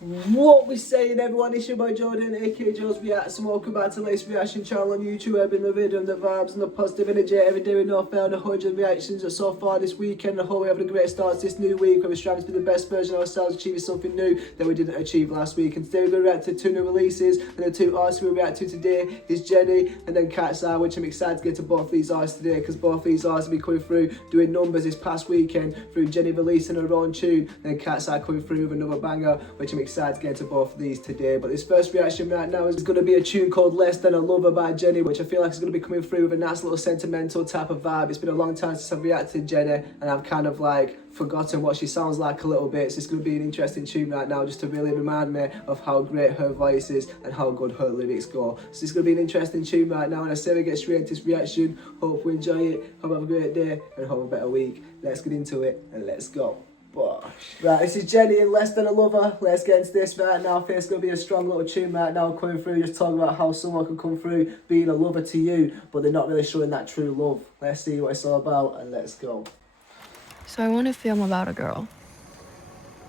What we saying, everyone? It's your boy Jordan, aka Joe's Reacts, and welcome back to the latest reaction channel on YouTube. I've been the video and the vibes and the positive energy every day with no fail, 100 reactions so far this weekend. I hope we're having a great start to this new week where we're striving to be the best version of ourselves, achieving something new that we didn't achieve last week. And today we're going to react to 2 new releases, and the 2 artists we react to today is Jennie and then Cat's Eye, which I'm excited to get to both of these artists today because both of these artists will be coming through doing numbers this past weekend through Jennie releasing her own tune and then Cat's Eye coming through with another banger, which I'm excited to get to both of these today. But this first reaction right now is going to be a tune called Less Than a Lover by Jennie, which I feel like is going to be coming through with a nice little sentimental type of vibe. It's been a long time since I've reacted to Jennie and I've kind of like forgotten what she sounds like a little bit, so it's going to be an interesting tune right now just to really remind me of how great her voice is and how good her lyrics go. So it's going to be an interesting tune right now, and I say we get straight into this reaction. Hope you enjoy it, hope you have a great day and hope a better week. Let's get into it and let's go. Right, this is Jennie and Less Than a Lover. Let's get into this right now. I think it's going to be a strong little tune right now coming through, just talking about how someone can come through being a lover to you, but they're not really showing that true love. Let's see what it's all about and let's go. So I want to film about a girl.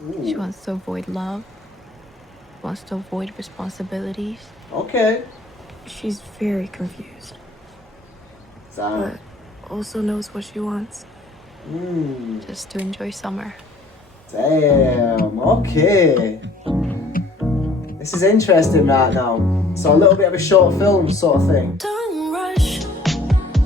Ooh. She wants to avoid love, wants to avoid responsibilities. Okay. She's very confused, Damn. but also knows what she wants. Just to enjoy summer. Damn, okay. This is interesting right now. So a little bit of a short film sort of thing. Don't rush,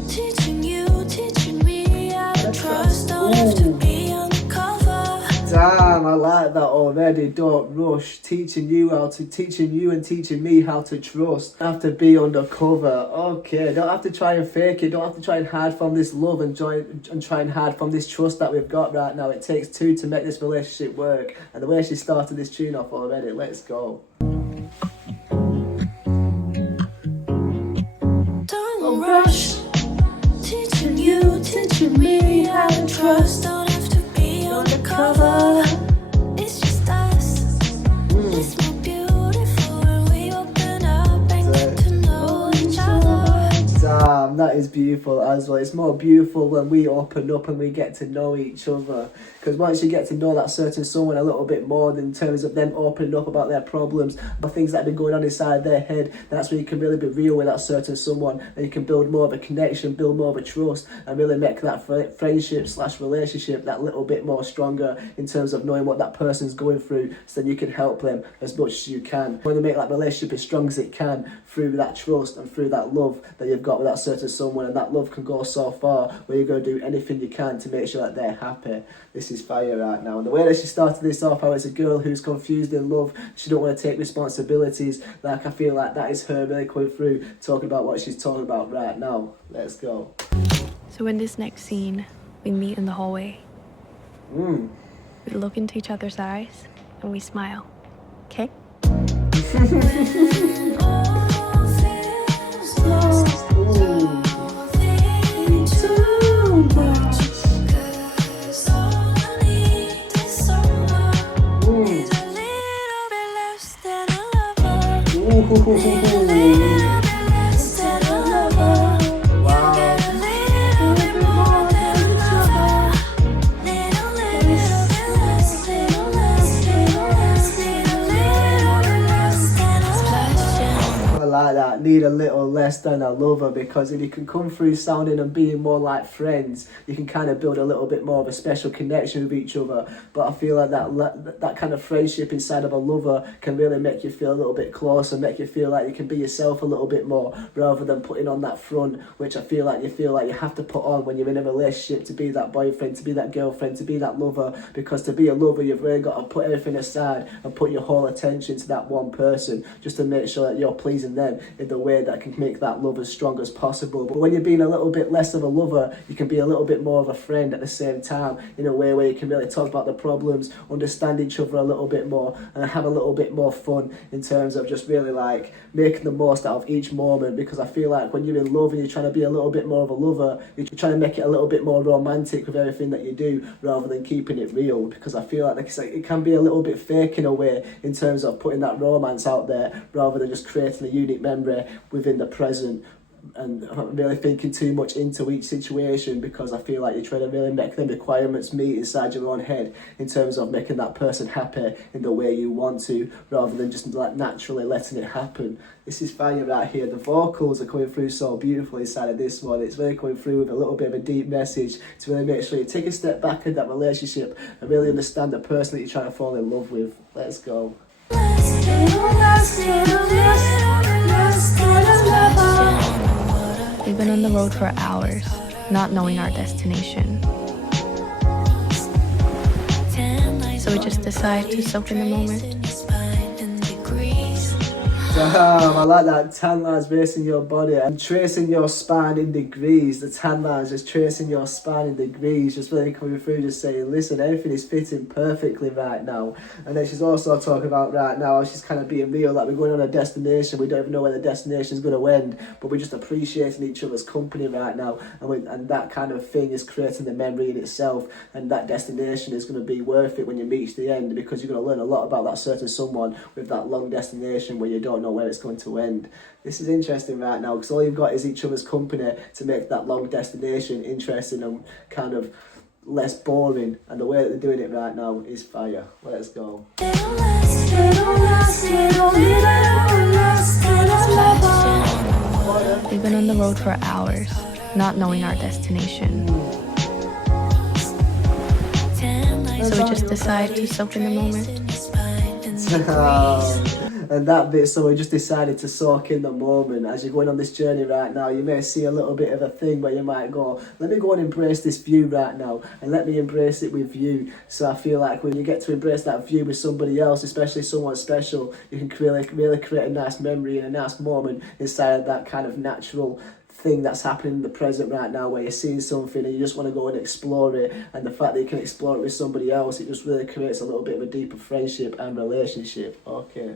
teaching me how to trust. Don't have to be undercover. Damn, I like that already. Don't rush, teaching you and teaching me how to trust. Don't have to be undercover. Okay, don't have to try and fake it. Don't have to try and hide from this love and try and hide from this trust that we've got right now. It takes 2 to make this relationship work. And the way she started this tune off already, let's go. Don't rush, teaching me how to trust. Don't have to be undercover. It's just us. It's more beautiful when we open up and get to know each other. Damn, that is beautiful as well. It's more beautiful when we open up and we get to know each other. Because once you get to know that certain someone a little bit more in terms of them opening up about their problems, about things that have been going on inside their head, that's when you can really be real with that certain someone and you can build more of a connection, build more of a trust and really make that friendship / relationship that little bit more stronger in terms of knowing what that person's going through, so then you can help them as much as you can. When you make that relationship as strong as it can through that trust and through that love that you've got with that certain someone, and that love can go so far where you're going to do anything you can to make sure that they're happy. This is fire right now. And the way that she started this off, how it's a girl who's confused in love, she don't want to take responsibilities, like I feel like that is her really coming through, talking about what she's talking about right now. Let's go. So in this next scene, we meet in the hallway. We look into each other's eyes and we smile. Okay? Like that, need a little less than a lover, because if you can come through sounding and being more like friends, you can kind of build a little bit more of a special connection with each other. But I feel like that kind of friendship inside of a lover can really make you feel a little bit closer, make you feel like you can be yourself a little bit more rather than putting on that front, which I feel like you have to put on when you're in a relationship, to be that boyfriend, to be that girlfriend, to be that lover. Because to be a lover, you've really got to put everything aside and put your whole attention to that one person, just to make sure that you're pleasing them in the way that can make that love as strong as possible. But when you're being a little bit less of a lover, you can be a little bit more of a friend at the same time, in a way where you can really talk about the problems, understand each other a little bit more and have a little bit more fun in terms of just really like making the most out of each moment. Because I feel like when you're in love and you're trying to be a little bit more of a lover, you're trying to make it a little bit more romantic with everything that you do rather than keeping it real. Because I feel like it can be a little bit fake in a way in terms of putting that romance out there rather than just creating a unique memory within the present. and not really thinking too much into each situation, because I feel like you're trying to really make them requirements meet inside your own head in terms of making that person happy in the way you want to, rather than just like naturally letting it happen. This is fire right here. The vocals are coming through so beautifully inside of this one. It's really coming through with a little bit of a deep message to really make sure you take a step back in that relationship and really understand the person that you're trying to fall in love with. Let's go. We've been on the road for hours, not knowing our destination. So we just decide to soak in the moment. Damn, I like that. Tan lines racing your body and tracing your spine in degrees. The tan lines just tracing your spine in degrees, just really coming through, just saying, listen, everything is fitting perfectly right now. And then she's also talking about right now how she's kind of being real, like we're going on a destination, we don't even know where the destination is going to end, but we're just appreciating each other's company right now, and that kind of thing is creating the memory in itself, and that destination is going to be worth it when you reach the end, because you're going to learn a lot about that certain someone with that long destination where you don't know where it's going to end. This is interesting right now, because all you've got is each other's company to make that long destination interesting and kind of less boring, and the way that they're doing it right now is fire. Let's go. We've been on the road for hours, not knowing our destination. So we just decide to soak in the moment. And that bit, so we just decided to soak in the moment. As you're going on this journey right now, you may see a little bit of a thing where you might go, let me go and embrace this view right now, and let me embrace it with you. So I feel like when you get to embrace that view with somebody else, especially someone special, you can really create a nice memory and a nice moment inside of that kind of natural thing that's happening in the present right now, where you're seeing something and you just want to go and explore it, and the fact that you can explore it with somebody else, it just really creates a little bit of a deeper friendship and relationship. Okay.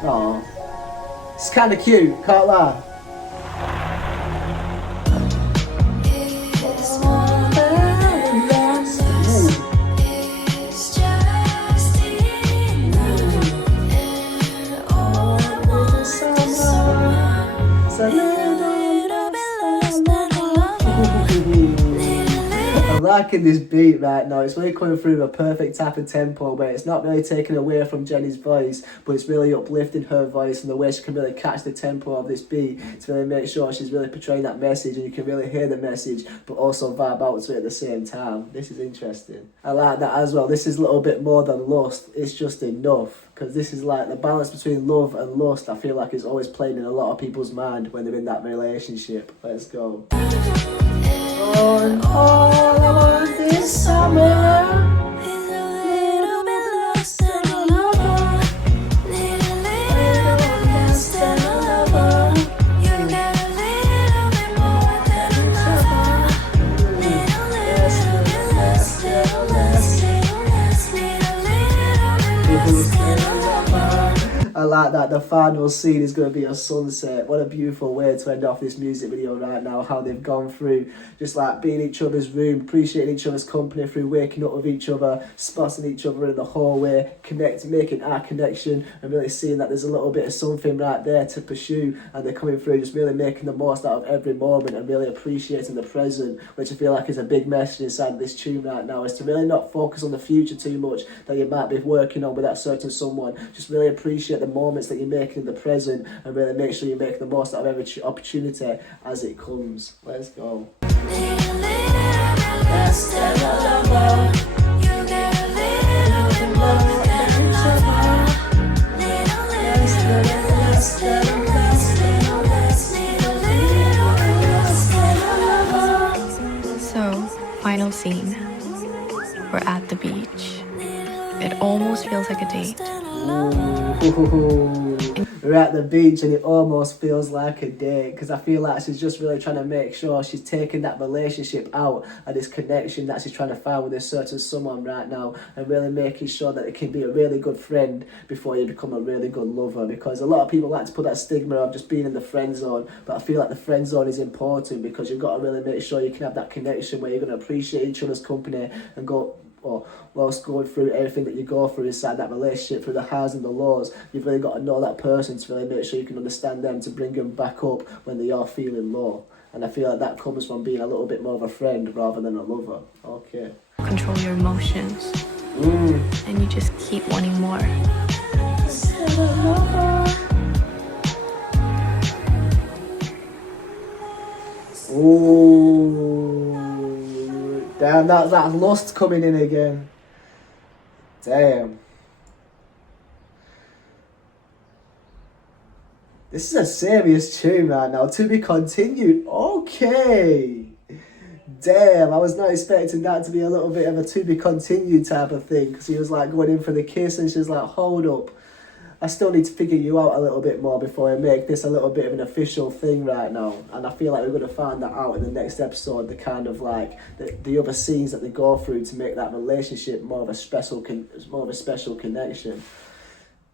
Oh, it's kind of cute, can't lie. I'm liking this beat right now. It's really coming through a perfect type of tempo where it's not really taking away from Jennie's voice, but it's really uplifting her voice, and the way she can really catch the tempo of this beat to really make sure she's really portraying that message, and you can really hear the message but also vibe out to it at the same time. This is interesting. I like that as well. This is a little bit more than lust, it's just enough, because this is like the balance between love and lust. I feel like it's always playing in a lot of people's mind when they're in that relationship. Let's go. And all I want this summer is a little bit lost and a lover. Need a little bit lost and a lover. You got a little bit more than a lover. Need a little bit less, little less, little less. Need a little bit less than a lover. I like that. The final scene is going to be a sunset. What a beautiful way to end off this music video right now. How they've gone through just like being in each other's room, appreciating each other's company through waking up with each other, spotting each other in the hallway, connecting, making eye connection, and really seeing that there's a little bit of something right there to pursue. And they're coming through just really making the most out of every moment and really appreciating the present, which I feel like is a big message inside of this tune right now, is to really not focus on the future too much that you might be working on with that certain someone. Just really appreciate the moments that you're making in the present and really make sure you make the most out of every opportunity as it comes. Let's go. So, final scene. We're at the beach. It almost feels like a date. Ooh. We're at the beach and it almost feels like a date, because I feel like she's just really trying to make sure she's taking that relationship out and this connection that she's trying to find with this certain someone right now, and really making sure that it can be a really good friend before you become a really good lover, because a lot of people like to put that stigma of just being in the friend zone, but I feel like the friend zone is important because you've got to really make sure you can have that connection where you're going to appreciate each other's company and go or whilst going through everything that you go through inside that relationship, through the highs and the lows, you've really got to know that person to really make sure you can understand them, to bring them back up when they are feeling low. And I feel like that comes from being a little bit more of a friend rather than a lover. Okay. Control your emotions. And you just keep wanting more. Ooh, damn, that's that lust coming in again. Damn. This is a serious tune right now. To be continued. Okay. Damn, I was not expecting that to be a little bit of a to be continued type of thing, because he was like going in for the kiss and she's like, hold up. I still need to figure you out a little bit more before I make this a little bit of an official thing right now. And I feel like we're going to find that out in the next episode, the kind of like the other scenes that they go through to make that relationship more of a special connection.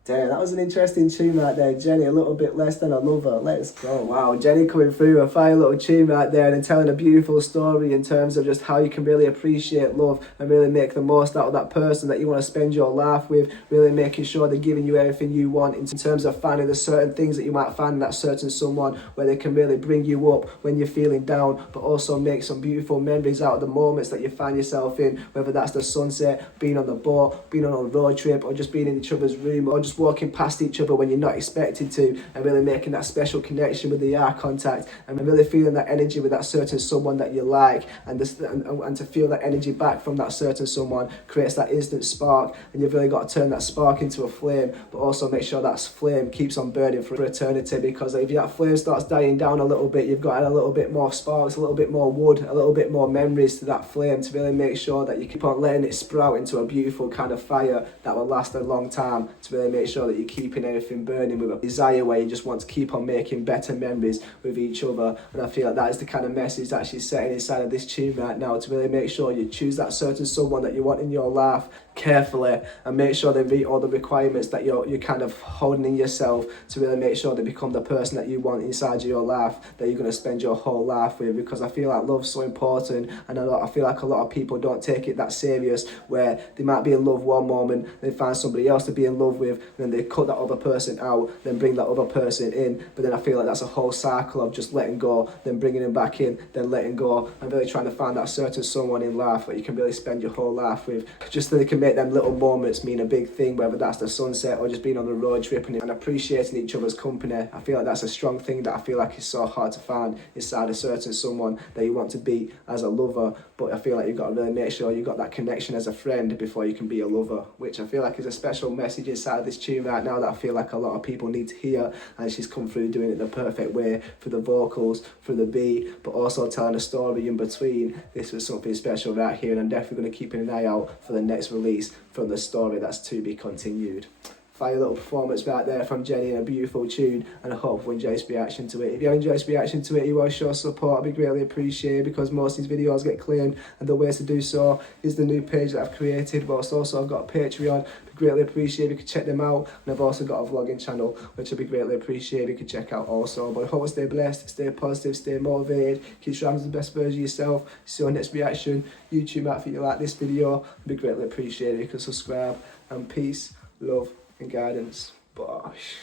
Damn, that was an interesting tune right there. Jennie, a little bit less than a lover. Let's go. Wow, Jennie coming through a fine little tune right there and telling a beautiful story in terms of just how you can really appreciate love and really make the most out of that person that you want to spend your life with, really making sure they're giving you everything you want in terms of finding the certain things that you might find in that certain someone where they can really bring you up when you're feeling down, but also make some beautiful memories out of the moments that you find yourself in, whether that's the sunset, being on the boat, being on a road trip, or just being in each other's room, or just walking past each other when you're not expected to, and really making that special connection with the eye contact, and really feeling that energy with that certain someone that you like, and to feel that energy back from that certain someone creates that instant spark, and you've really got to turn that spark into a flame, but also make sure that flame keeps on burning for eternity, because if that flame starts dying down a little bit, you've got a little bit more sparks, a little bit more wood, a little bit more memories to that flame to really make sure that you keep on letting it sprout into a beautiful kind of fire that will last a long time, to really make sure that you're keeping everything burning with a desire where you just want to keep on making better memories with each other. And I feel like that is the kind of message that she's setting inside of this tune right now, to really make sure you choose that certain someone that you want in your life carefully and make sure they meet all the requirements that you're kind of holding in yourself, to really make sure they become the person that you want inside of your life, that you're going to spend your whole life with. Because I feel like love's so important, and I feel like a lot of people don't take it that serious, where they might be in love one moment, they find somebody else to be in love with, and then they cut that other person out, then bring that other person in. But then I feel like that's a whole cycle of just letting go, then bringing them back in, then letting go, and really trying to find that certain someone in life that you can really spend your whole life with, just so they can make them little moments mean a big thing, whether that's the sunset or just being on the road trip and appreciating each other's company. I feel like that's a strong thing that I feel like is so hard to find inside a certain someone that you want to be as a lover. But I feel like you've got to really make sure you've got that connection as a friend before you can be a lover, which I feel like is a special message inside of this tune right now that I feel like a lot of people need to hear. And she's come through doing it the perfect way, through the vocals, through the beat, but also telling a story in between. This was something special right here, and I'm definitely going to keep an eye out for the next release from the story that's to be continued. Fire little performance right there from Jennie, and a beautiful tune, and I hope you enjoy this reaction to it. If you enjoy this reaction to it, you want to show support, I'd be greatly appreciated, because most of these videos get claimed, and the ways to do so is the new page that I've created. But also I've got a Patreon, I'd be greatly appreciated if you could check them out, and I've also got a vlogging channel which I'd be greatly appreciated if you could check out also. But I hope you stay blessed, stay positive, stay motivated, keep striving to the best version of yourself. See you on next reaction. YouTube might think you like this video, I'd be greatly appreciated if you could subscribe, and peace, love and guidance. Bosh.